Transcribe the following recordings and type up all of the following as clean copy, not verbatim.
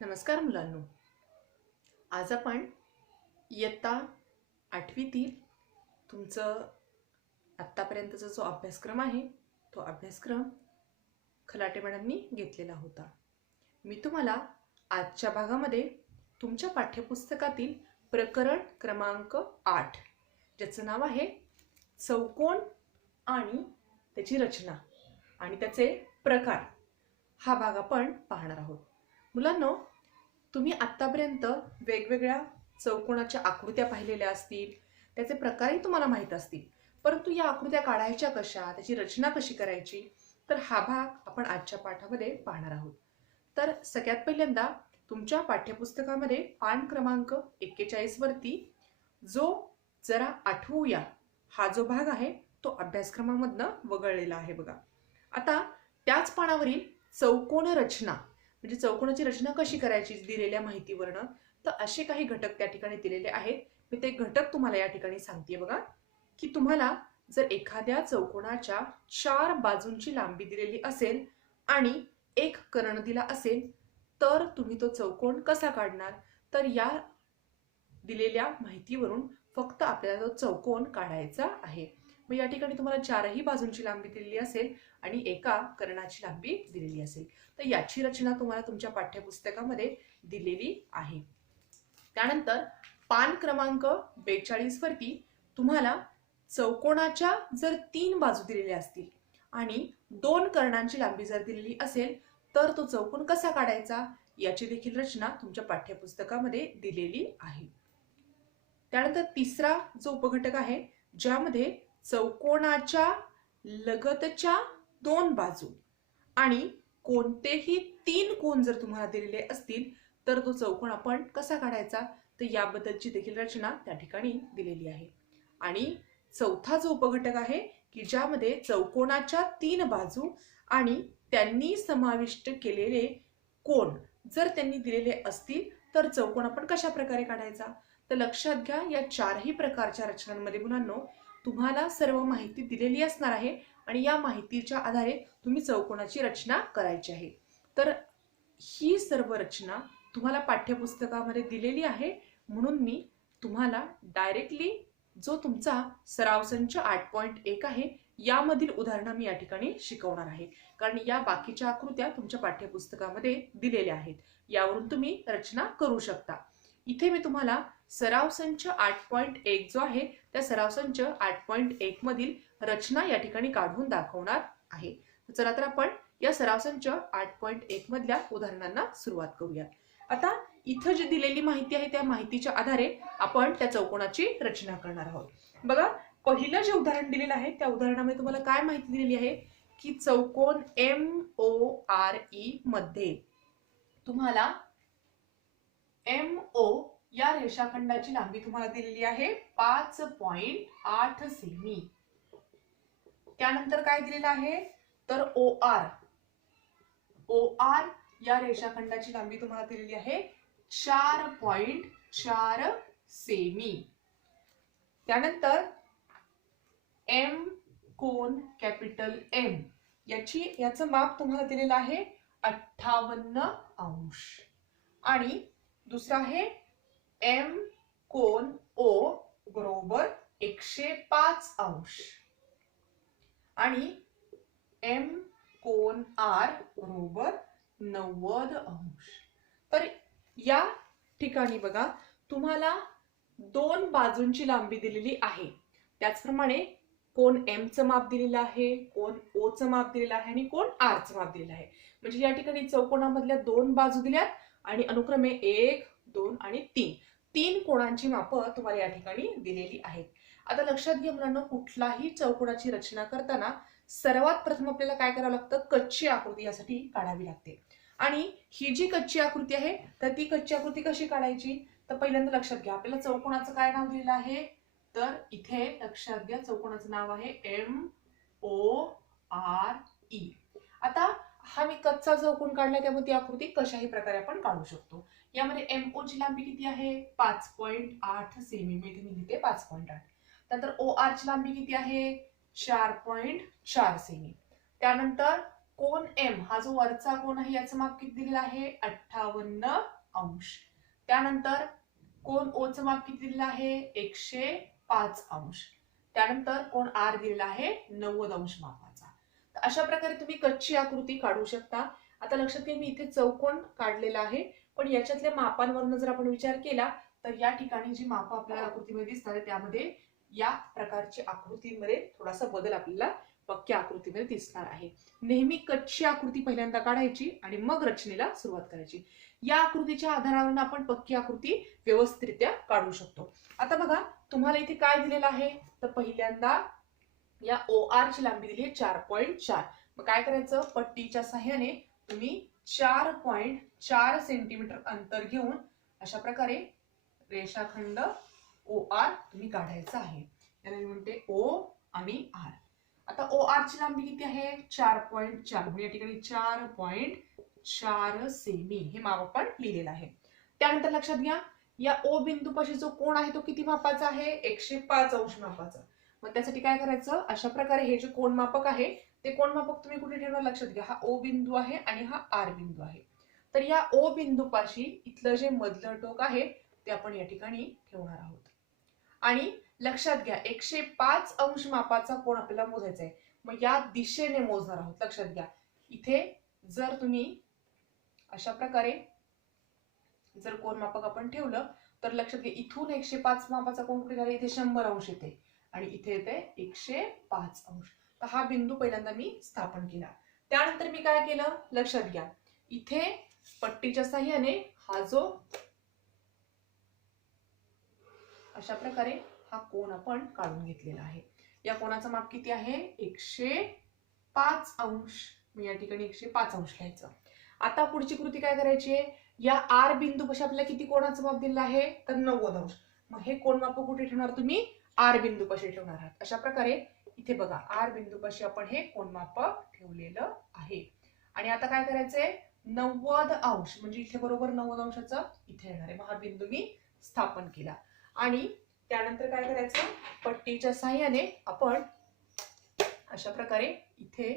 नमस्कार मुलांनो. आज आपण इयत्ता 8वीतील तुमचं आत्तापर्यंतचा जो अभ्यासक्रम आहे तो अभ्यासक्रम खलाटे मॅडमनी घेतलेला होता. मी तुम्हाला आजच्या भागामध्ये तुमच्या पाठ्यपुस्तकातील प्रकरण क्रमांक 8 ज्याचं नाव आहे चौकोन आणि त्याची रचना आणि त्याचे प्रकार हा भाग आपण पाहणार आहोत. मुलांनो, तुम्ही आत्तापर्यंत वेगवेगळ्या चौकोनाच्या आकृत्या पाहिलेल्या असतील, त्याचे प्रकारही तुम्हाला माहीत असतील, परंतु या आकृत्या काढायच्या कशा, त्याची रचना कशी करायची, तर हा भाग आपण आजच्या पाठामध्ये पाहणार आहोत. तर सगळ्यात पहिल्यांदा तुमच्या पाठ्यपुस्तकामध्ये पान क्रमांक 41 वरती जो जरा आठवूया हा जो भाग आहे तो अभ्यासक्रमामधनं वगळलेला आहे बघा. आता त्याच पानावरील चौकोन रचना म्हणजे चौकोनाची रचना कशी करायची दिलेल्या माहितीवरनं, तर असे काही घटक त्या ठिकाणी दिलेले आहेत. मी ते घटक तुम्हाला या ठिकाणी सांगते बघा. की तुम्हाला जर एखाद्या चौकोनाच्या 4 बाजूंची लांबी दिलेली असेल आणि एक कर्ण दिला असेल तर तुम्ही तो चौकोन कसा काढणार, तर या दिलेल्या माहितीवरून फक्त आपल्याला तो चौकोन काढायचा आहे. मग या ठिकाणी तुम्हाला 4ही बाजूंची लांबी दिलेली असेल आणि एका कर्णाची लांबी दिलेली असेल, तर याची रचना तुम्हाला तुमच्या पाठ्यपुस्तकामध्ये दिलेली आहे. त्यानंतर पान क्रमांक 42 वरती तुम्हाला चौकोनाच्या जर 3 बाजू दिलेल्या असतील आणि 2 कर्णांची लांबी जर दिलेली असेल तर तो चौकोन कसा काढायचा याची देखील रचना तुमच्या पाठ्यपुस्तकामध्ये दिलेली आहे. त्यानंतर तिसरा जो उपघटक आहे ज्यामध्ये चौकोनाच्या लगतच्या 2 बाजू आणि कोणतेही 3 कोन जर तुम्हाला दिलेले असतील तर तो चौकोन आपण कसा काढायचा, तर याबद्दलची देखील रचना त्या ठिकाणी दिलेली आहे. आणि चौथा जो उपघटक आहे की ज्यामध्ये चौकोनाच्या 3 बाजू आणि त्यांनी समाविष्ट केलेले कोन जर त्यांनी दिलेले असतील तर चौकोन आपण कशा प्रकारे काढायचा, तर लक्षात घ्या या 4ही प्रकारच्या रचनांमध्ये मुलांनो तुम्हाला सर्व माहिती दिलेली असणार आहे आणि या माहितीच्या आधारे तुम्ही चौकोनाची रचना करायची आहे. तर ही सर्व रचना तुम्हाला पाठ्यपुस्तकामध्ये दिलेली आहे म्हणून मी तुम्हाला डायरेक्टली जो तुमचा सराव संच 8.1 आहे यामधील उदाहरणं मी या ठिकाणी शिकवणार आहे, कारण या बाकीच्या आकृत्या तुमच्या पाठ्यपुस्तकामध्ये दिलेल्या आहेत, यावरून तुम्ही रचना करू शकता. इथे मी तुम्हाला सराव संच 8.1 जो आहे त्या सराव संच 8.1 मधील रचना या ठिकाणी काढून दाखवणार आहे. चला तर आपण या सराव संच 8.1 मधल्या उदाहरणांना सुरुवात करूया. आता इथं जी दिलेली माहिती आहे त्या माहितीच्या आधारे आपण त्या चौकोनाची रचना करणार आहोत. बघा, पहिलं जे उदाहरण दिलेलं आहे त्या उदाहरणामध्ये तुम्हाला काय माहिती दिलेली आहे की चौकोन MORE मध्ये तुम्हाला MO या रेषाखंडाची लांबी तुम्हाला दिलेली आहे 5.8 सेमी. त्यानंतर काय दिलेलं आहे तर OR या रेषाखंडाची लांबी तुम्हाला दिलेली आहे 4.4 सेमी. त्यानंतर M कोन कॅपिटल M याचं माप तुम्हाला दिलेलं आहे 58 अंश आणि दुसरा आहे M कोन O बरोबर 105 अंश आणि M कोन R बरोबर 90 अंश. तर या ठिकाणी बघा तुम्हाला 2 बाजूंची लांबी दिलेली आहे, त्याचप्रमाणे कोन M चं माप दिलेलं आहे, कोन O चं माप दिलेलं आहे आणि कोन R चं माप दिलेलं आहे. म्हणजे या ठिकाणी चौकोनामधल्या 2 बाजू दिल्यात आणि अनुक्रमे 1, 2 आणि 3 कोणांची मापं तुम्हाला या ठिकाणी दिलेली आहेत. आता लक्षात घ्या मुलांनो, कुठलाही चौकोनाची रचना करताना सर्वात प्रथम आपल्याला काय करावं लागतं, कच्ची आकृती यासाठी काढावी लागते. आणि ही जी कच्ची आकृती आहे तर ती कच्ची आकृती कशी काढायची, तर पहिल्यांदा लक्षात घ्या आपल्याला चौकोनाचं काय नाव दिलेलं आहे, तर इथे लक्षात घ्या चौकोनाचं नाव आहे MORE. आता हा मी कच्चा चौकोन काढला त्यामुळे ती आकृती कशाही प्रकारे आपण काढू शकतो. यामध्ये MO ची लांबी किती आहे 5.8 सेमी, मी इथे लिहिते 5.8. त्यानंतर OR ची लांबी किती आहे 4.4 सेमी. त्यानंतर कोन एम हा जो वरचा कोन आहे याचं माप किती दिलेलं आहे 58 अंश. त्यानंतर कोन ओ चं माप किती दिलेलं आहे 105 अंश. त्यानंतर कोन आर दिलेला आहे 90 अंश मापाचा. तर अशा प्रकारे तुम्ही कच्ची आकृती काढू शकता. आता लक्षात घ्या मी इथे चौकोन काढलेला आहे, पण याच्यातल्या मापांवरून जर आपण विचार केला तर या ठिकाणी जी माप आपल्याला आकृतीमध्ये दिसतात त्यामध्ये या प्रकारची आकृतीमध्ये थोडासा बदल आपल्याला पक्क्या आकृतीमध्ये दिसणार आहे. नेहमी कच्ची आकृती पहिल्यांदा काढायची आणि मग रचनेला सुरुवात करायची. या आकृतीच्या आधारावर आपण पक्की आकृती व्यवस्थितरित्या काढू शकतो. आता बघा तुम्हाला इथे काय दिलेलं आहे, तर पहिल्यांदा या OR ची लांबी दिली आहे 4.4. मग काय करायचं, पट्टीच्या सहाय्याने तुम्ही 4.4 सेंटीमीटर अंतर घेऊन अशा प्रकारे रेषाखंड OR तुम्ही काढायचा आहे. याला मी म्हणते O आणि R. आता OR ची लांबी किती आहे 4.4, म्हणजे या ठिकाणी 4.4 सेमी हे माप आपण लिहिलेलं आहे. त्यानंतर लक्षात घ्या या O बिंदूपाशी जो कोन आहे तो किती मापाचा आहे 105 अंश मापाचा. मग त्यासाठी काय करायचं, अशा प्रकारे हे जे कोन मापक आहे ते कोन मापक तुम्ही कुठे ठेवणार लक्षात घ्या. हा O बिंदू आहे आणि हा R बिंदू आहे. तर या O बिंदूपाशी इथलं जे मधलं टोक आहे ते आपण या ठिकाणी ठेवणार आहोत. आणि लक्षात घ्या 105 अंश मापाचा कोन आपल्याला मोजायचा आहे. मग या दिशेने मोजणार आहोत. लक्षात घ्या इथे जर तुम्ही अशा प्रकारे जर कोन मापक आपण ठेवलं तर लक्षात घ्या इथून 105 मापाचा कोन कुठे झाला, इथे 100 अंश येते आणि इथे येते 105 अंश. तर हा बिंदू पहिल्यांदा मी स्थापन केला. त्यानंतर मी काय केलं लक्षात घ्या, इथे पट्टीच्या साहाय्याने हा जो अशा प्रकारे हा कोन आपण काढून घेतलेला आहे. या कोनाचं माप किती आहे 105 अंश. मी या ठिकाणी 105 अंश लिहायचं. आता पुढची कृती काय करायची आहे, या R बिंदूपाशी आपल्याला किती कोनाचं माप दिलं आहे तर 90 अंश. मग हे कोन माप कुठे ठेवणार तुम्ही R बिंदूपाशी ठेवणार आहात. अशा प्रकारे इथे बघा R बिंदूपाशी आपण हे कोन माप ठेवलेलं आहे. आणि आता काय करायचंय 90 अंश, म्हणजे इथे बरोबर 90 अंशाचा इथे येणार आहे. मग हा बिंदू मी स्थापन केला. आणि त्यानंतर काय करायचं, पट्टीच्या साहाय्याने आपण अशा प्रकारे इथे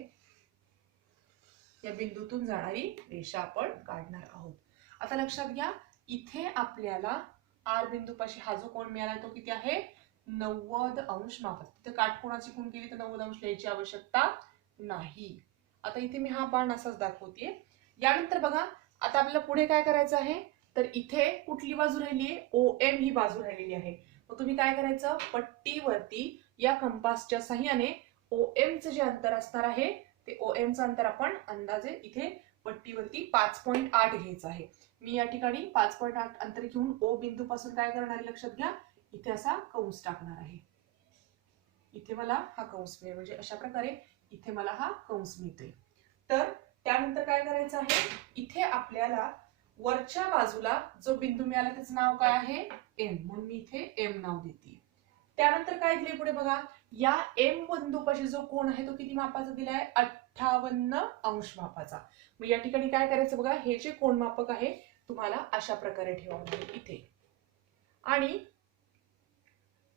या बिंदूतून जाणारी रेषा आपण काढणार आहोत. आता लक्षात घ्या इथे आपल्याला R बिंदूपाशी हा जो कोन मिळाला तो किती आहे 90 अंश मापाचा. तिथे काटकोनाची खूण केली तर 90 अंश लिहायची आवश्यकता नाही. आता इथे मी हा बाण असाच दाखवतेय. यानंतर बघा आता आपल्याला पुढे काय करायचं आहे, तर इथे कुठली बाजू राहिली आहे OM ही बाजू राहिलेली आहे. मग तुम्ही काय करायचं, पट्टीवरती या कंपासच्या साहाय्याने OM चं जे अंतर असणार आहे ते OM चं अंतर आपण अंदाजे इथे पट्टीवरती 5.8 घ्यायचं आहे. मी या ठिकाणी 5.8 अंतर घेऊन O बिंदू पासून काय करणार आहे लक्षात घ्या, इथे असा कंस टाकणार आहे. इथे मला हा कंस मिळेल, म्हणजे अशा प्रकारे इथे मला हा कंस मिळतोय. तर त्यानंतर काय करायचं आहे, इथे आपल्याला वरच्या बाजूला जो बिंदू मिळाला त्याचं नाव काय आहे M, म्हणून मी इथे M नाव देते. त्यानंतर काय दिले पुढे बघा, या M बिंदूपाशी जो कोन आहे तो किती मापाचा दिलाय 58 अंश मापाचा. मग या ठिकाणी काय करायचं बघा, हे जे कोन मापक आहे तुम्हाला अशा प्रकारे ठेवावं लागेल इथे. आणि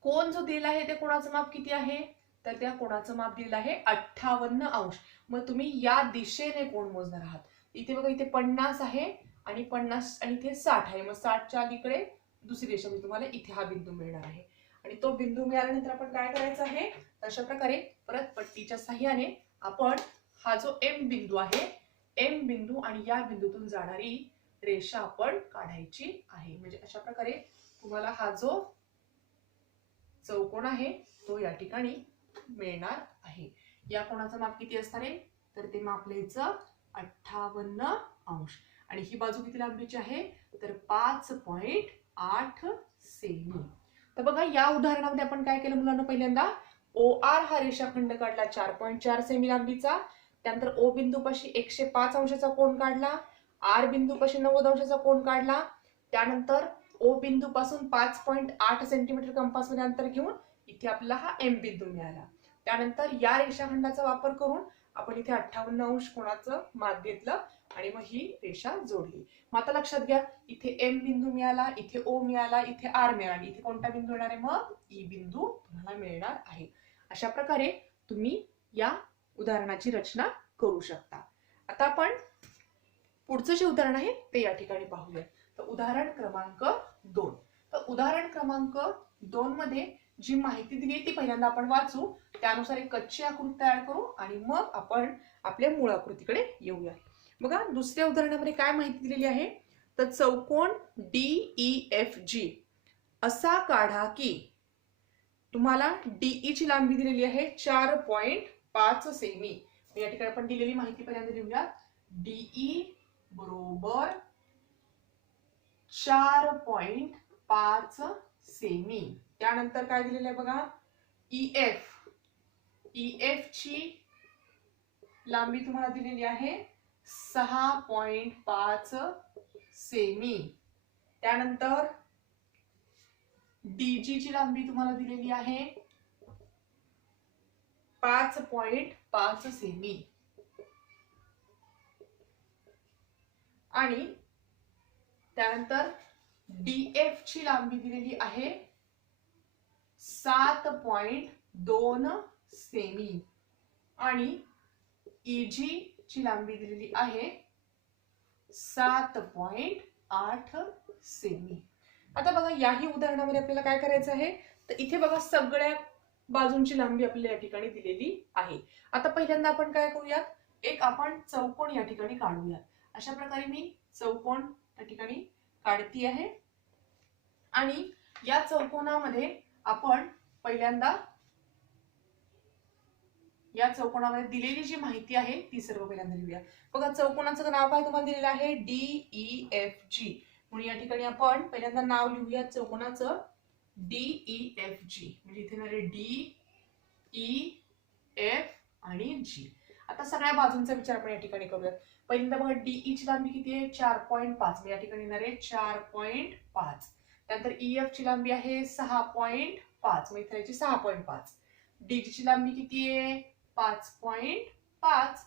कोन जो दिला आहे ते कोणाचं माप किती आहे, तर त्या कोणाचं माप दिलं आहे 58 अंश. मग तुम्ही या दिशेने कोन मोजणार आहात. इथे बघा इथे 50 आहे आणि 50 आणि इथे 60 आहे. मग 60च्या अलीकडे दुसरी रेषा म्हणजे तुम्हाला इथे हा बिंदू मिळणार आहे. आणि तो बिंदू मिळाल्यानंतर आपण काय करायचं आहे, अशा प्रकारे परत पट्टीच्या साहाय्याने आपण हा जो M बिंदू आहे M बिंदू आणि या बिंदूतून जाणारी रेषा आपण काढायची आहे. म्हणजे अशा प्रकारे तुम्हाला हा जो चौकोन आहे तो या ठिकाणी मिळणार आहे. या कोणाचं माप किती असणार आहे, तर ते माप लिहायचं 58 अंश. आणि ही बाजू किती लांबीची आहे तर 5.8 सेमी. तर बघा या उदाहरणामध्ये आपण काय केलं मुलांना, पहिल्यांदा OR हा रेषाखंड काढला 4.4 सेमी लांबीचा. त्यानंतर O बिंदूपाशी 105 अंशाचा कोन काढला, R बिंदूपाशी 90 अंशाचा कोन काढला. त्यानंतर O बिंदू पासून 5.8 सेंटीमीटर कंपासमध्ये अंतर घेऊन इथे आपल्याला हा M बिंदू मिळाला. त्यानंतर या रेषाखंडाचा वापर करून आपण इथे 58 अंश कोणाचं माप घेतलं आणि मग ही रेषा जोडली. मग आता लक्षात घ्या इथे M बिंदू मिळाला, इथे O मिळाला, इथे R मिळाला, इथे कोणता बिंदू येणार आहे मग E बिंदू तुम्हाला मिळणार आहे. अशा प्रकारे तुम्ही या उदाहरणाची रचना करू शकता. आता आपण पुढचं जे उदाहरण आहे ते या ठिकाणी पाहूया. तर उदाहरण क्रमांक 2. तर उदाहरण क्रमांक 2 मध्ये जी माहिती दिली ती पहिल्यांदा आपण वाचू, त्यानुसार एक कच्ची आकृती तयार करू आणि मग आपण आपल्या मूळ आकृतीकडे येऊया. बघा दुसऱ्या उदाहरणामध्ये काय माहिती दिलेली आहे, तर चौकोन DEFG असा काढा की तुम्हाला DE ची लांबी दिलेली आहे 4.5 सेमी. या ठिकाणी आपण दिलेली माहिती पहिल्यांदा लिहूया. DE बरोबर 4.5 सेमी. त्यानंतर काय दिलेलं आहे बघा, EF ची लांबी तुम्हाला दिलेली आहे 6.5 सेमी. त्यानंतर DG ची लांबी तुम्हाला दिलेली आहे 5.5 सेमी. आणि त्यानंतर DF ची लांबी दिलेली आहे 7.2 सेमी आणि EG ची लांबी दिलेली आहे 7.8 सेमी. आता बघा याही उदाहरणामध्ये आपल्याला काय करायचं आहे, तर इथे बघा सगळ्या बाजूंची लांबी आपल्याला या ठिकाणी दिलेली आहे. आता पहिल्यांदा आपण काय करूयात, एक आपण चौकोन या ठिकाणी काढूयात. अशा प्रकारे मी चौकोन या ठिकाणी काढती आहे आणि या चौकोनामध्ये आपण पहिल्यांदा या चौकोनामध्ये दिलेली जी माहिती आहे ती सर्व पहिल्यांदा लिहूया. बघा चौकोनाचं नाव काय तुम्हाला दिलेलं आहे, DEFG. म्हणून या ठिकाणी आपण पहिल्यांदा नाव लिहूया चौकोनाचं DEFG. म्हणजे इथे ना DEF आणि G. आता सगळ्या बाजूंचा विचार आपण या ठिकाणी करूयात. पहिल्यांदा बघा DE ची लांबी किती आहे, 4.5. या ठिकाणी येणार आहे 4.5. त्यानंतर EF ची लांबी आहे 6.5. मग इथे 6.5. DG ची लांबी किती आहे 5.5.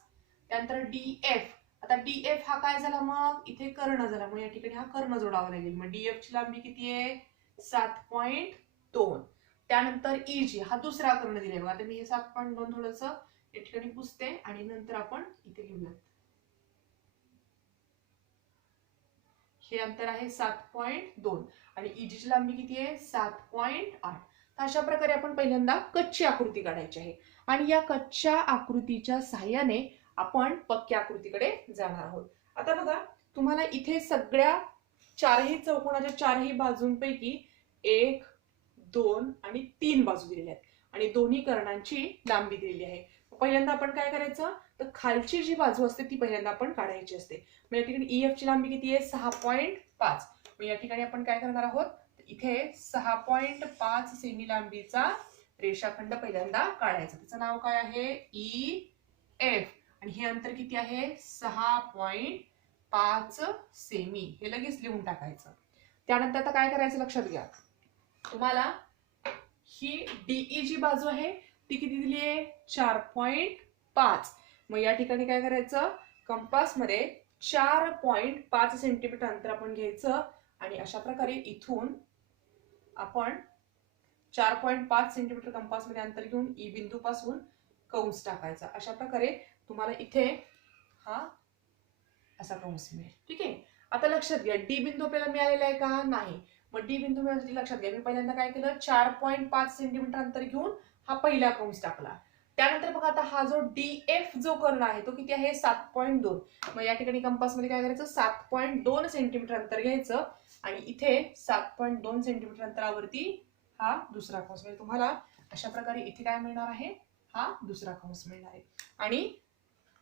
त्यानंतर DF. आता DF हा काय झाला, मग इथे कर्ण झाला, मग या ठिकाणी हा कर्ण जोडावा लागेल. मग DF ची लांबी किती आहे 7.2. त्यानंतर EG हा दुसरा कर्ण दिलाय बघा. आता मी हे 7.2 थोडस या ठिकाणी पुसते आणि नंतर आपण इथे लिहूयात. हे अंतर आहे 7.2 आणि EG ची लांबी किती आहे 7.8. तर अशा प्रकारे आपण पहिल्यांदा कच्ची आकृती काढायची आहे आणि या कच्च्या आकृतीच्या सहाय्याने आपण पक्क्या आकृतीकडे जाणार आहोत. आता बघा तुम्हाला इथे सगळ्या चारही चौकोनाच्या चारही बाजूंपैकी 1, 2 आणि 3 बाजू दिलेल्या आहेत आणि दोन्ही कर्णांची लांबी दिलेली आहे. पहिल्यांदा आपण काय करायचं, तर खालची जी बाजू असते ती पहिल्यांदा आपण काढायची असते. मग या ठिकाणी EF ची लांबी किती आहे 6.5. मग या ठिकाणी आपण काय करणार आहोत, इथे 6.5 सेमी लांबीचा रेषाखंड पहिल्यांदा काढायचा. त्याचं नाव काय आहे EF आणि हे अंतर किती आहे 6.5 सेमी. हे लगेच लिहून टाकायचं. त्यानंतर आता काय करायचं लक्षात घ्या, तुम्हाला ही DE जी बाजू आहे ती किती दिली आहे 4.5. मग या ठिकाणी काय करायचं, कंपास मध्ये 4.5 सेंटीमीटर अंतर आपण घ्यायचं आणि अशा प्रकारे इथून आपण 4.5 सेंटीमीटर कंपास मध्ये अंतर घेऊन E बिंदू पासून कंस टाकायचा. अशा प्रकारे तुम्हाला इथे हा असा कंस मिळेल. ठीक आहे. आता लक्षात घ्या D बिंदू आपल्याला मिळालेला आहे का, नाही. मग D बिंदू मिळण्यासाठी लक्षात घ्या, मी पहिल्यांदा काय केलं 4.5 सेंटीमीटर अंतर घेऊन हा पहिला कंस टाकला. त्यानंतर बघा आता हा जो DF जो कर्ण आहे तो किती आहे 7.2. मग या ठिकाणी कंपास मध्ये काय करायचं 7.2 सेंटीमीटर अंतर घ्यायचं आणि इथे 7.2 सेंटीमीटर अंतरावरती हा दुसरा कंस. म्हणजे तुम्हाला अशा प्रकारे इथे काय मिळणार आहे, हा दुसरा कंस मिळणार आहे. आणि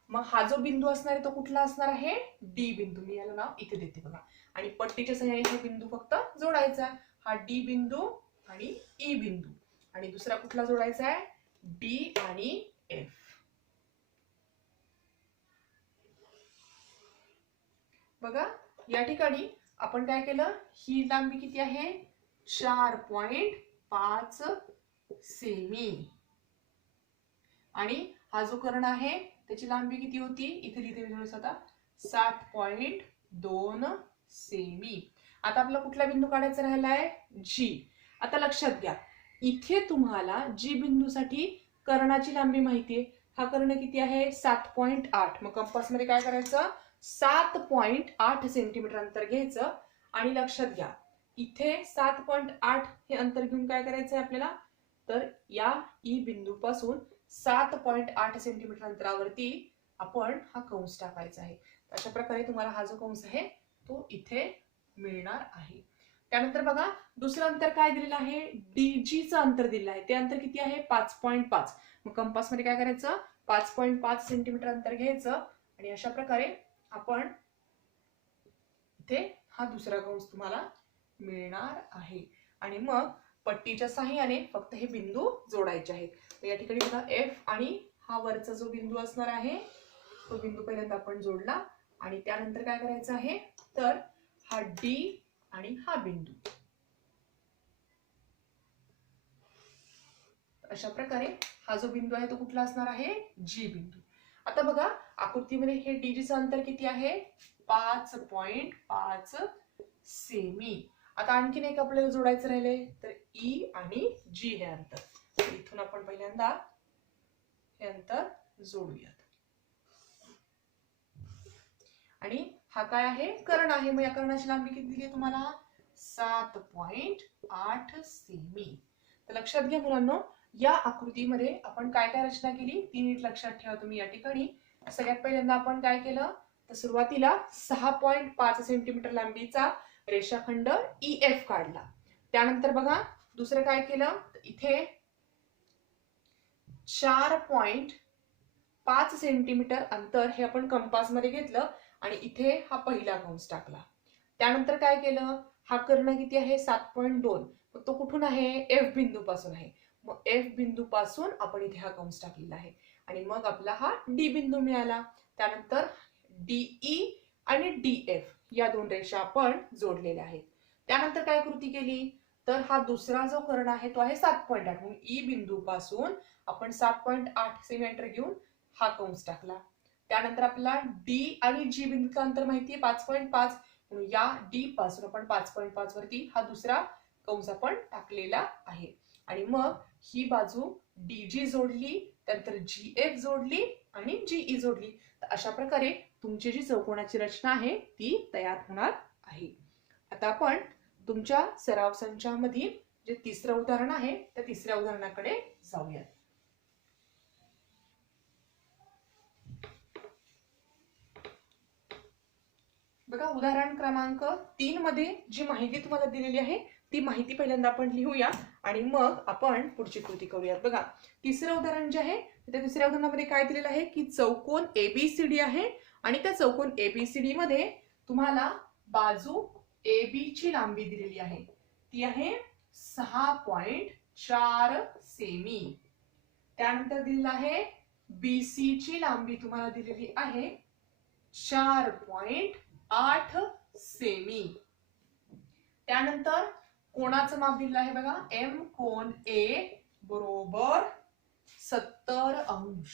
मग हा जो बिंदू असणार आहे तो कुठला असणार आहे D बिंदू. मी याला नाव इथे देते बघा आणि पट्टीच्या सहाय्याने हे बिंदू फक्त जोडायचा. हा D बिंदू आणि E बिंदू आणि दुसरा कुठला जोडायचा आहे D आणि F. बघा या ठिकाणी आपण काय केलं, ही लांबी किती आहे 4.5 सेमी आणि हा जो कर्ण आहे त्याची लांबी किती होती, इथे लिहिते मी थोडंसं आता 7.2 सेमी. आता आपला कुठला बिंदू काढायचा राहिला आहे G. आता लक्षात घ्या इथे तुम्हाला G बिंदूसाठी कर्णाची लांबी माहिती आहे, हा कर्ण किती आहे 7.8. मग कंपास मध्ये काय करायचं 7.8 सेंटीमीटर अंतर घ्यायचं आणि लक्षात घ्या इथे 7.8 हे अंतर घेऊन काय करायचंय आपल्याला तर या ई बिंदूपासून 7.8 सेंटीमीटर अंतरावरती आपण हा कंस टाकायचा आहे. अशा प्रकारे तुम्हाला हा जो कंस आहे तो इथे मिळणार आहे. त्यानंतर बघा दुसरं अंतर काय दिलेलं आहे डीजी चं अंतर दिलेलं आहे. ते अंतर किती आहे 5.5. मग कंपास मध्ये काय करायचं 5.5 सेंटीमीटर अंतर घ्यायचं आणि अशा प्रकारे आपण इथे हा दुसरा कंस तुम्हाला मिळणार आहे. आणि मग पट्टीच्या सहाय्याने फक्त हे बिंदू जोडायचे आहेत. तर या ठिकाणी बघा एफ आणि हा वरचा जो बिंदू असणार आहे तो बिंदू पहिल्यांदा आपण जोडला आणि त्यानंतर काय करायचं आहे तर हा डी आणि हा बिंदू अशा प्रकारे हा जो बिंदू आहे तो कुठला असणार आहे जी बिंदू. आता बघा आकृतीमध्ये हे डीजीचं अंतर किती आहे 5.5 सेमी. आता आणखीन एक आपल्याला जोडायचं राहिले तर ई आणि जी हे अंतर. तर इथून आपण पहिल्यांदा हे अंतर जोडूयात आणि हा काय आहे कर्ण आहे. मग या कर्णाची लांबी किती दिली तुम्हाला 7.8 सेमी. तर लक्षात घ्या मुलांनो या आकृतीमध्ये आपण काय काय रचना केली ती नीट लक्षात ठेवा तुम्ही. या ठिकाणी सगळ्यात पहिल्यांदा आपण काय केलं तर सुरुवातीला 6.5 सेंटीमीटर लांबीचा रेषाखंड EF काढला. त्यानंतर बघा दुसरं काय केलं इथे 4.5 सेंटीमीटर अंतर हे आपण कंपास मध्ये घेतलं आणि इथे हा पहिला कंस टाकला. त्यानंतर काय केलं हा कर्ण किती आहे 7.2. मग तो कुठून आहे एफ बिंदू पासून आहे. मग एफ बिंदू पासून आपण इथे हा कंस टाकलेला आहे आणि मग आपला हा डी बिंदू मिळाला. त्यानंतर डीई आणि डीएफ या दोन रेषा आपण जोडलेल्या आहेत. त्यानंतर काय कृती केली तर हा दुसरा जो कर्ण आहे तो आहे 7.8. म्हणून ई बिंदू पासून आपण 7.8 सेंटीमीटर घेऊन हा कंस टाकला. त्यानंतर आपल्याला डी आणि जी बिंदूचं अंतर माहिती आहे 5.5. म्हणून या डी पासून आपण 5.5 वरती हा दुसरा कंस आपण टाकलेला आहे आणि मग ही बाजू डीजी जोडली त्यानंतर जीएफ जोडली आणि जीई जोडली. तर अशा प्रकारे तुमची जी चौकोनाची रचना आहे ती तयार होणार आहे. आता आपण तुमच्या सराव संचामधील जे तिसरं उदाहरण आहे त्या तिसऱ्या उदाहरणाकडे जाऊयात. बघा उदाहरण क्रमांक 3 मध्ये जी माहिती तुम्हाला दिलेली आहे ती माहिती पहिल्यांदा आपण लिहूया आणि मग आपण पुढची कृती करूयात. बघा तिसरं उदाहरण जे आहे त्या तिसऱ्या उदाहरणामध्ये काय दिलेलं आहे की चौकोन ABCD आहे आणि त्या चौकोन ABCD मध्ये तुम्हाला बाजू AB ची लांबी दिलेली आहे ती आहे 6.4 सेमी. त्यानंतर दिलेलं आहे BC ची लांबी तुम्हाला दिलेली आहे 4.8 सेमी. त्यानंतर कोणाचं माप दिलेलं आहे बघा M कोन A बरोबर 70 अंश.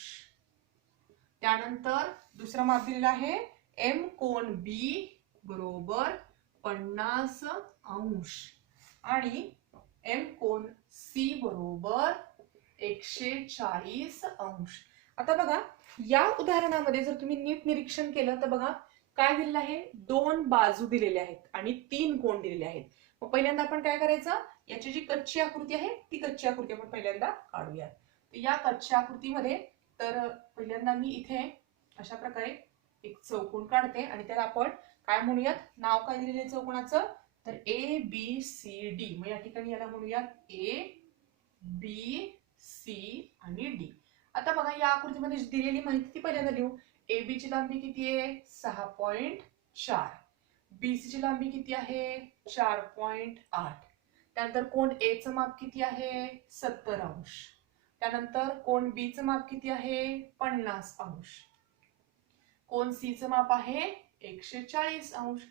त्यानंतर दुसरं माप दिलेलं आहे M कोन B बरोबर 50 अंश आणि M कोन C बरोबर 140 अंश. आता बघा या उदाहरणामध्ये जर तुम्ही नीट निरीक्षण केलं तर बघा काय दिलेलं आहे दोन बाजू दिलेल्या आहेत आणि तीन कोण दिलेले आहेत. मग पहिल्यांदा आपण काय करायचं याची जी कच्ची आकृती आहे ती कच्ची आकृती आपण पहिल्यांदा काढूया. तर या कच्च्या आकृतीमध्ये तर पहिल्यांदा मी इथे अशा प्रकारे एक चौकोन काढते आणि त्याला आपण काय म्हणूयात नाव काय दिलेलं आहे चौकोनाचं तर ABCD. मग या ठिकाणी याला म्हणूयात ABC आणि D. आता बघा या आकृतीमध्ये दिलेली माहिती ती पहिल्यांदा लिहू. AB ची लांबी किती आहे 6.4. BC ची लांबी किती आहे 4.8. त्यानंतर कोण A चं माप किती आहे 70 अंश. त्यानंतर कोण B चं माप किती आहे 50 अंश. कोण C चं माप आहे 140 अंश.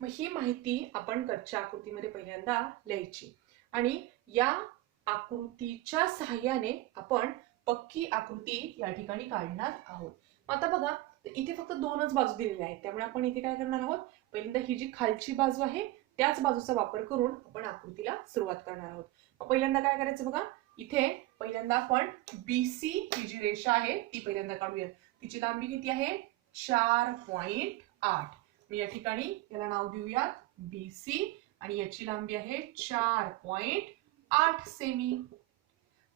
मग ही माहिती आपण कच्च्या आकृतीमध्ये पहिल्यांदा लिहायची आणि या आकृतीच्या सहाय्याने आपण पक्की आकृती या ठिकाणी काढणार आहोत. आता बघा इथे फक्त दोनच बाजू दिलेल्या आहेत त्यामुळे आपण इथे काय करणार आहोत पहिल्यांदा ही जी खालची बाजू आहे त्याच बाजूचा वापर करून आपण आकृतीला सुरुवात करणार आहोत. पहिल्यांदा काय करायचं बघा इथे पहिल्यांदा आपण BC ही जी रेषा आहे ती पहिल्यांदा काढूया. तिची लांबी किती आहे? 4.8. मी या ठिकाणी याला नाव देऊया BC आणि याची लांबी आहे 4.8 सेमी.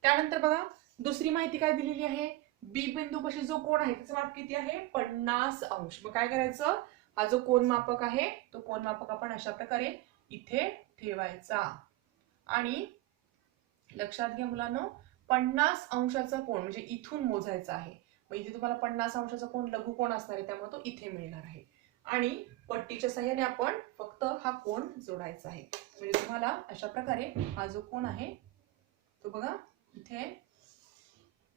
त्यानंतर बघा दुसरी माहिती काय दिलेली आहे? बी बिंदूपाशी जो कोण आहे त्याचं माप किती आहे? 50 अंश. मग काय करायचं? हा जो कोन मापक आहे तो कोन मापक आपण अशा प्रकारे इथे ठेवायचा आणि लक्षात घ्या मुलांनो, 50 अंशाचा कोन म्हणजे इथून मोजायचा आहे. मग इथे तुम्हाला 50 अंशाचा कोन लघु कोन असणार आहे, त्यामुळे तो इथे मिळणार आहे आणि पट्टीच्या साहाय्याने आपण फक्त हा कोन जोडायचा आहे. म्हणजे तुम्हाला अशा प्रकारे हा जो कोन आहे तो बघा इथे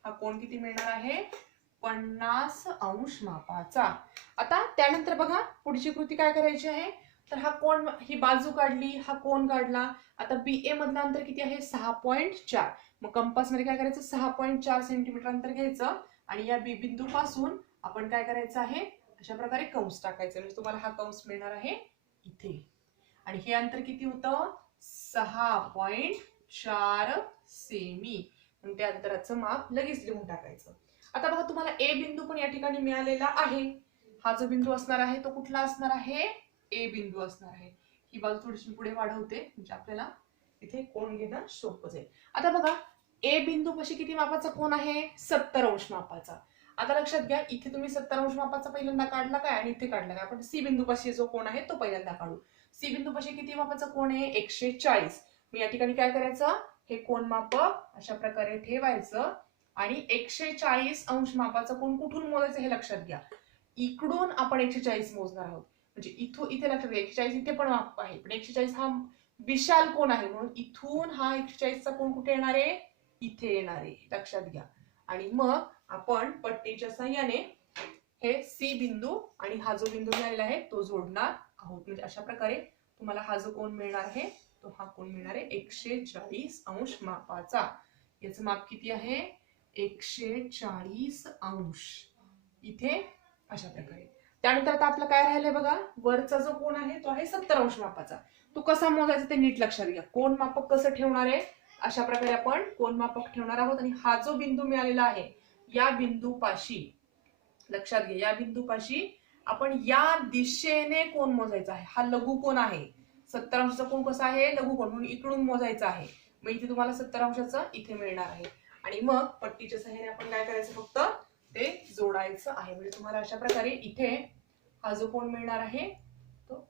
हा कोन किती मिळणार आहे? 50 अंश मापाचा. आता त्यानंतर बघा पुढची कृती काय करायची आहे? तर हा कोन, ही बाजू काढली, हा कोन काढला. आता BA मधलं अंतर किती आहे? 6.4. मग कंपास मध्ये काय करायचं? 6.4 सेंटीमीटर अंतर घ्यायचं आणि या B बिंदू पासून आपण काय करायचं आहे? अशा प्रकारे कंस टाकायचं. म्हणजे तुम्हाला हा कंस मिळणार आहे इथे. आणि हे अंतर किती होतं? 6.4 सेमी. मग त्या अंतराचं माप लगेच लिहून टाकायचं. आता बघा तुम्हाला A बिंदू पण या ठिकाणी मिळालेला आहे. हा जो बिंदू असणार आहे तो कुठला असणार आहे? A बिंदू असणार आहे. ही बाजू थोडीशी पुढे वाढवते म्हणजे आपल्याला इथे कोन घेणं सोपं जाईल. आता बघा A बिंदू पाशी किती मापाचा कोन आहे? 70 अंश मापाचा. आता लक्षात घ्या इथे तुम्ही 70 अंश मापाचा पहिल्यांदा काढला काय आणि इथे काढला काय? आपण C बिंदू पाशी जो कोन आहे तो पहिल्यांदा काढू. C बिंदू पाशी किती मापाचा कोन आहे? 140. मी या ठिकाणी काय करायचं? हे कोन मापक अशा प्रकारे ठेवायचं आणि 140 अंश मापाचा कोन कुठून मोजायचं हे लक्षात घ्या. इकडून आपण 140 मोजणार आहोत. म्हणजे इथून इथे लक्षात घ्या 140 इथे पण माप आहे, पण 140 हा विशाल कोन आहे म्हणून इथून हा 140 चा कोन कुठे येणार आहे? इथे येणार आहे. लक्षात घ्या. आणि मग आपण पट्टीच्या साहाय्याने हे C बिंदू आणि हा जो बिंदू मिळालेला आहे तो जोडणार आहोत. म्हणजे अशा प्रकारे तुम्हाला हा जो कोन मिळणार आहे तो हा कोन मिळणार आहे 140 अंश मापाचा. याचं माप किती आहे? 140 अंश. इथे अशा प्रकारे. त्यानंतर आता आपलं काय राहिलंय बघा, वरचा जो कोन आहे तो आहे 70 अंश मापाचा. तो कसा मोजायचा ते नीट लक्षात घ्या. कोन मापक कसं ठेवणार आहे? अशा प्रकारे आपण कोन मापक ठेवणार आहोत आणि हा जो बिंदू मिळालेला आहे या बिंदूपाशी लक्षात घ्या, या बिंदूपाशी आपण या दिशेने कोन मोजायचा आहे. हा लघु कोन आहे. 70 अंशाचा कोन कसा आहे? लघु कोन, म्हणून इकडून मोजायचा आहे. मग इथे तुम्हाला 70 अंशाचा इथे मिळणार आहे आणि मग पट्टीच्या साहाय्याने आपण काय करायचं? फक्त ते जोडायचं आहे. म्हणजे तुम्हाला अशा प्रकारे इथे हा जो कोन मिळणार आहे तो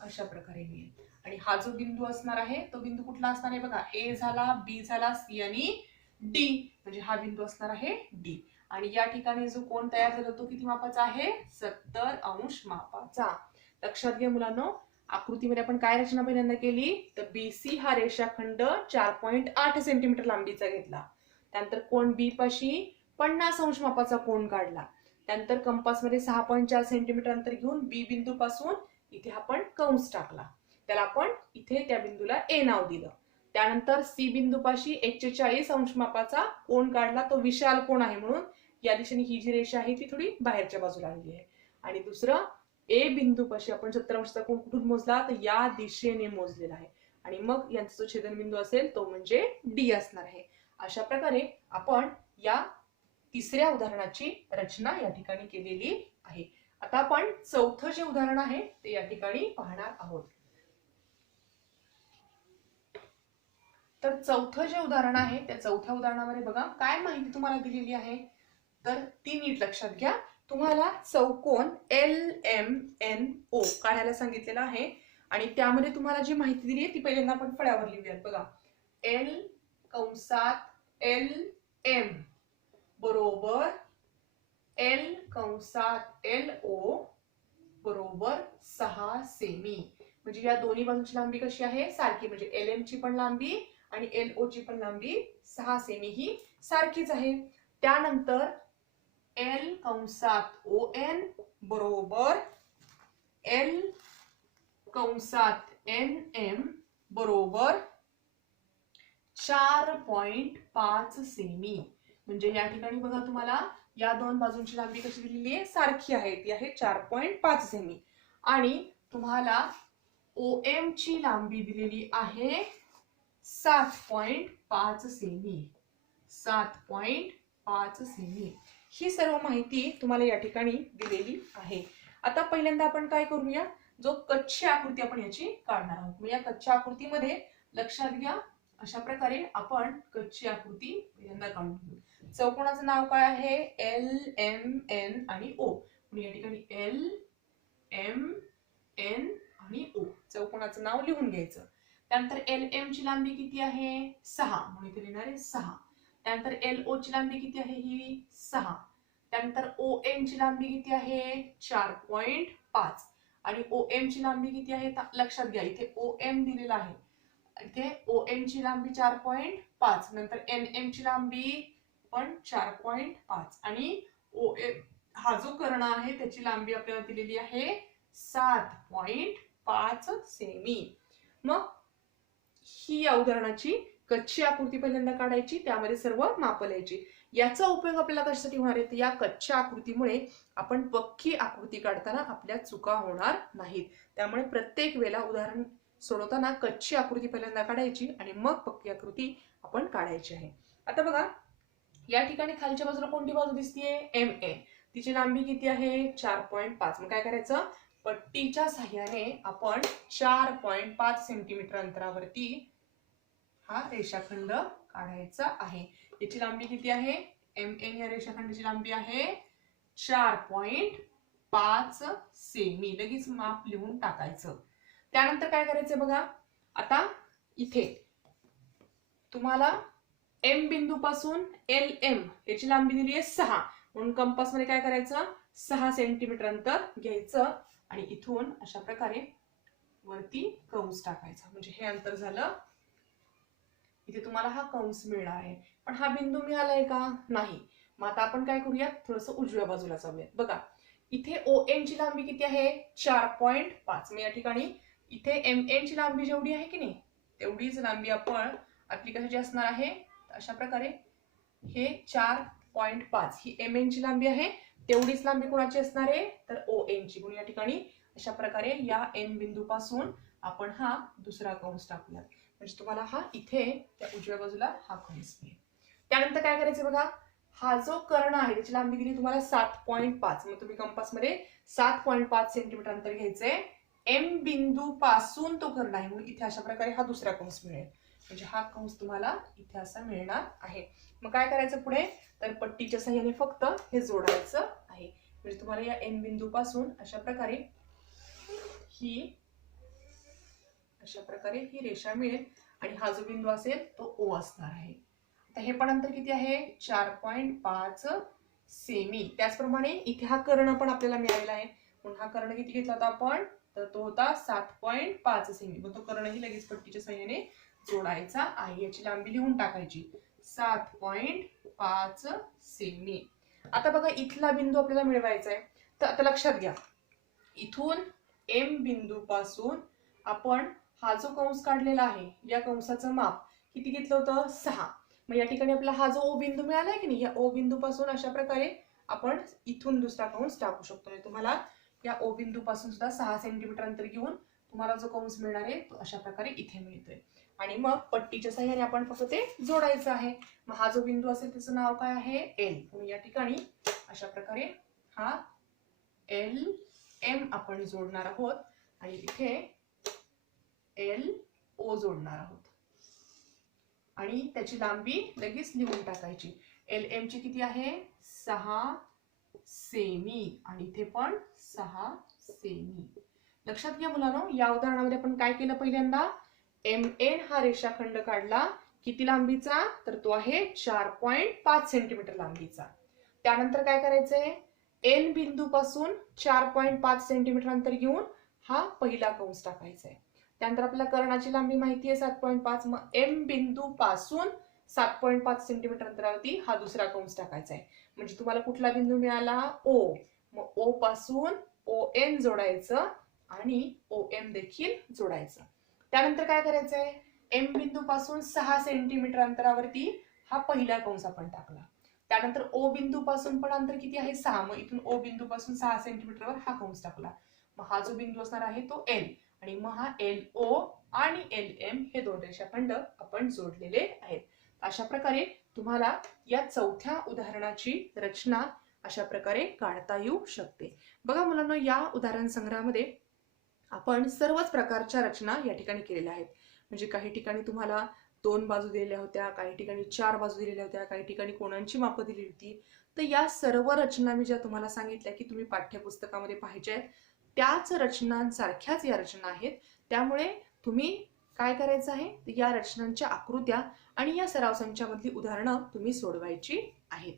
अशा प्रकारे मिळेल. आणि हा जो बिंदू असणार आहे तो बिंदू कुठला असणार आहे बघा? A झाला, B झाला, C आणि D. म्हणजे हा बिंदू असणार आहे D. आणि या ठिकाणी जो कोन तयार झाला तो किती मापाचा आहे? 70 अंश मापाचा. लक्षात घ्या मुलांनो, आकृतीमध्ये आपण काय रचना पहिल्यांदा केली? तर BC हा रेषाखंड 4.8 सेंटीमीटर लांबीचा घेतला. त्यानंतर कोन B पाशी 50 अंश मापाचा कोन काढला. त्यानंतर कंपास मध्ये 6.4 सेंटीमीटर अंतर घेऊन B बिंदू पासून इथे आपण कंस टाकला. त्याला आपण इथे त्या बिंदूला A नाव दिलं. त्यानंतर C बिंदू पाशी 140 अंश मापाचा कोन काढला. तो विशाल कोन आहे म्हणून या दिशेने ही जी रेषा आहे ती थोडी बाहेरच्या बाजूला आलेली आहे. आणि दुसरं A बिंदू पाशी आपण 70 अंशाचा कोन कुठून मोजला? तर या दिशेने मोजलेला आहे. आणि मग यांचा जो छेदनबिंदू असेल तो म्हणजे D असणार आहे. अशा प्रकारे आपण या तिसऱ्या उदाहरणाची रचना या ठिकाणी केलेली आहे. आता आपण चौथं जे उदाहरण आहे ते या ठिकाणी पाहणार आहोत. तर चौथं जे उदाहरण आहे त्या चौथ्या उदाहरणामध्ये बघा काय माहिती तुम्हाला दिलेली आहे तर ती नीट लक्षात घ्या. तुम्हाला चौकोन LMNO काढायला सांगितलेला आहे आणि त्यामध्ये तुम्हाला जी माहिती दिली आहे ती पहिल्यांदा आपण फळ्यावर लिहूयात. बघा L कंसात LM बरोबर L कंसात LO बरोबर 6 सेमी. म्हणजे या दोन्ही बाजूची लांबी कशी आहे? सारखी. म्हणजे LM ची पण लांबी आणि LO ची पण लांबी 6 सेमी ही सारखीच आहे. त्यानंतर L कंसात ON बरोबर L कंसात NM बरोबर 4.5 सेमी. म्हणजे या ठिकाणी बघा तुम्हाला या दोन बाजूंची लांबी कशी दिलेली आहे? सारखी आहे. ती आहे 4.5 सेमी. आणि तुम्हाला OM ची लांबी दिलेली आहे 7.5 5 सेमी, 7.5 सेमी, ही सर्व माहिती तुम्हाला या ठिकाणी दिलेली आहे. आता पहिल्यांदा आपण काय करूया, जो कच्ची आकृती आपण याची काढणार आहोत. या कच्च्या आकृतीमध्ये लक्षात घ्या, अशा प्रकारे आपण कच्ची आकृती पहिल्यांदा काढून घेऊ. चौकोनाचं नाव काय आहे? एल एम एन आणि ओ. या ठिकाणी एल एम एन आणि ओ चौकोनाचं नाव लिहून घ्यायचं. त्यानंतर एल एम ची लांबी किती आहे? 6, म्हणून इथे लिहिणार आहे 6. त्यानंतर एल ओ ची लांबी किती आहे? ही 6. त्यानंतर ओ एन ची लांबी किती आहे? 4.5. आणि ओ एम ची लांबी किती आहे? लक्षात घ्या, इथे ओ एम दिलेला आहे, इथे ओ एम ची लांबी 4.5. नंतर एन एम ची लांबी पण 4.5 आणि ओ एम हा जो कर्ण आहे त्याची लांबी आपल्याला दिलेली आहे 7.5 सेमी. मग ही या उदाहरणाची कच्ची आकृती पहिल्यांदा काढायची, त्यामध्ये सर्व मापं लिहायची. याचा उपयोग आपल्याला कशासाठी होणार आहे? या कच्च्या आकृतीमुळे आपण पक्की आकृती काढताना आपल्या चुका होणार नाहीत. त्यामुळे प्रत्येक वेळेला उदाहरण सोडवताना कच्ची आकृती पहिल्यांदा काढायची आणि मग पक्की आकृती आपण काढायची आहे. आता बघा, या ठिकाणी खालच्या बाजूला कोणती बाजू दिसतीये? M A. तिची लांबी किती आहे? 4.5. मग काय करायचं? पट्टीच्या साहाय्याने आपण 4.5 सेंटीमीटर अंतरावरती हा रेषाखंड काढायचा आहे. याची लांबी किती आहे? एम एन या रेषाखंडाची लांबी आहे 4.5 सेमी. लगेच माप लिहून टाकायचं. त्यानंतर काय करायचं बघा, आता इथे तुम्हाला एम बिंदू पासून एल एम याची लांबी दिली आहे 6, म्हणून कंपास मध्ये काय करायचं? 6 सेंटीमीटर अंतर घ्यायचं आणि इथून अशा प्रकारे वरती कंस टाकायचा, म्हणजे हे अंतर झालं. इथे तुम्हाला हा कंस मिळणार आहे, पण हा बिंदू मिळालाय का? नाही. मग आता आपण काय करूया, थोडस उजव्या बाजूला जाऊया. बघा, इथे ओ एन ची लांबी किती आहे? 4.5. मग या ठिकाणी इथे एम एन ची लांबी जेवढी आहे की नाही तेवढीच लांबी आपण आपली कशाची असणार आहे? अशा प्रकारे हे 4.5 ही एम एन ची लांबी आहे, तेवढीच लांबी कोणाची असणार आहे? तर ओ एन ची. म्हणून या ठिकाणी अशा प्रकारे या एन बिंदू पासून आपण हा दुसरा कंस टाकूया, म्हणजे तुम्हाला हा इथे त्या उजव्या बाजूला हा कंस मिळेल. त्यानंतर काय करायचं बघा, हा जो कर्ण आहे त्याची लांबी दिली तुम्हाला 7.5. मग तुम्ही कंपास मध्ये 7.5 सेंटीमीटर अंतर घ्यायचंय. एम बिंदू पासून तो कर्ण आहे, म्हणून इथे अशा प्रकारे हा दुसरा कंस मिळेल, म्हणजे हा कंस तुम्हाला इथे असा मिळणार आहे. मग काय करायचं पुढे, तर पट्टीच्या साहाय्याने फक्त हे जोडायचं आहे, म्हणजे तुम्हाला या एन बिंदू पासून अशा प्रकारे ही रेषा मिळेल आणि हा जो बिंदू असेल तो ओ असणार आहे. आता हे पण अंतर किती आहे? 4.5 सेमी. त्याचप्रमाणे इथे हा कर्ण पण आपल्याला मिळालेला आहे, म्हणून हा कर्ण किती घेतला होता आपण? तर तो होता 7.5 सेमी. मग तो कर्णही लगेच पट्टीच्या साहाय्याने जोडायचा आहे. याची लांबी लिहून टाकायची 7.5 सेमी. आता बघा, इथला बिंदू आपल्याला मिळवायचा आहे, तर आता लक्षात घ्या, इथून एम बिंदू पासून आपण हा जो कंस काढलेला आहे या कंसाचं माप किती घेतलं होतं? 6. मग या ठिकाणी आपला हा जो ओ बिंदू मिळालाय की नाही, या ओ बिंदू पासून अशा प्रकारे आपण इथून दुसरा कंस टाकू शकतो. तुम्हाला या ओ बिंदू पासून सुद्धा 6 सेंटीमीटर अंतर घेऊन तुम्हाला जो कंस मिळणार आहे तो अशा प्रकारे इथे मिळतोय आणि मग पट्टीच्या साहाय्याने आपण फक्त ते जोडायचं आहे. मग हा जो बिंदू असेल त्याचं नाव काय आहे? एल. म्हणून या ठिकाणी अशा प्रकारे हा एल एम आपण जोडणार आहोत आणि इथे एल ओ जोडणार आहोत आणि त्याची लांबी लगेच लिहून टाकायची. एल एम ची किती आहे? 6 सेमी आणि इथे पण 6 सेमी. लक्षात घ्या मुलांनो, या उदाहरणामध्ये आपण काय केलं? पहिल्यांदा एम एन हा रेषाखंड काढला. किती लांबीचा? तर तो आहे 4.5 सेंटीमीटर लांबीचा. त्यानंतर काय करायचंय? एन बिंदू पासून 4.5 सेंटीमीटर अंतर घेऊन हा पहिला कंस टाकायचा आहे. त्यानंतर आपल्याला कर्णाची लांबी माहिती आहे 7.5. मग एम बिंदू पासून 7.5 सेंटीमीटर अंतरावरती हा दुसरा कंस टाकायचा आहे, म्हणजे तुम्हाला कुठला बिंदू मिळाला? ओ. मग ओ पासून ओ एन जोडायचं आणि ओ एम देखील जोडायचं. त्यानंतर काय करायचंय? एम बिंदू पासून 6 सेंटीमीटर अंतरावरती हा पहिला कंस आपण टाकला. त्यानंतर ओ बिंदू पासून पण अंतर किती आहे? 6. मग इथून ओ बिंदू पासून 6 सेंटीमीटरवर हा कंस टाकला. मग हा जो बिंदू असणार आहे तो एल आणि मग हा एल ओ आणि एल एम हे दोन रेषाखंड आपण जोडलेले आहेत. अशा प्रकारे तुम्हाला या चौथ्या उदाहरणाची रचना अशा प्रकारे काढता येऊ शकते. बघा मुलांनो, या उदाहरण संग्रहामध्ये आपण सर्वच प्रकारच्या रचना या ठिकाणी केलेल्या आहेत. म्हणजे काही ठिकाणी तुम्हाला 2 बाजू दिलेल्या होत्या, काही ठिकाणी 4 बाजू दिलेल्या होत्या, काही ठिकाणी कोणांची मापं दिली होती. तर या सर्व रचना मी ज्या तुम्हाला सांगितल्या की तुम्ही पाठ्यपुस्तकामध्ये पाहिजे आहेत, त्याच रचनांसारख्याच या रचना आहेत. त्यामुळे तुम्ही काय करायचं आहे, या रचनांच्या आकृत्या आणि या सराव संचामधली उदाहरणं तुम्ही सोडवायची आहेत.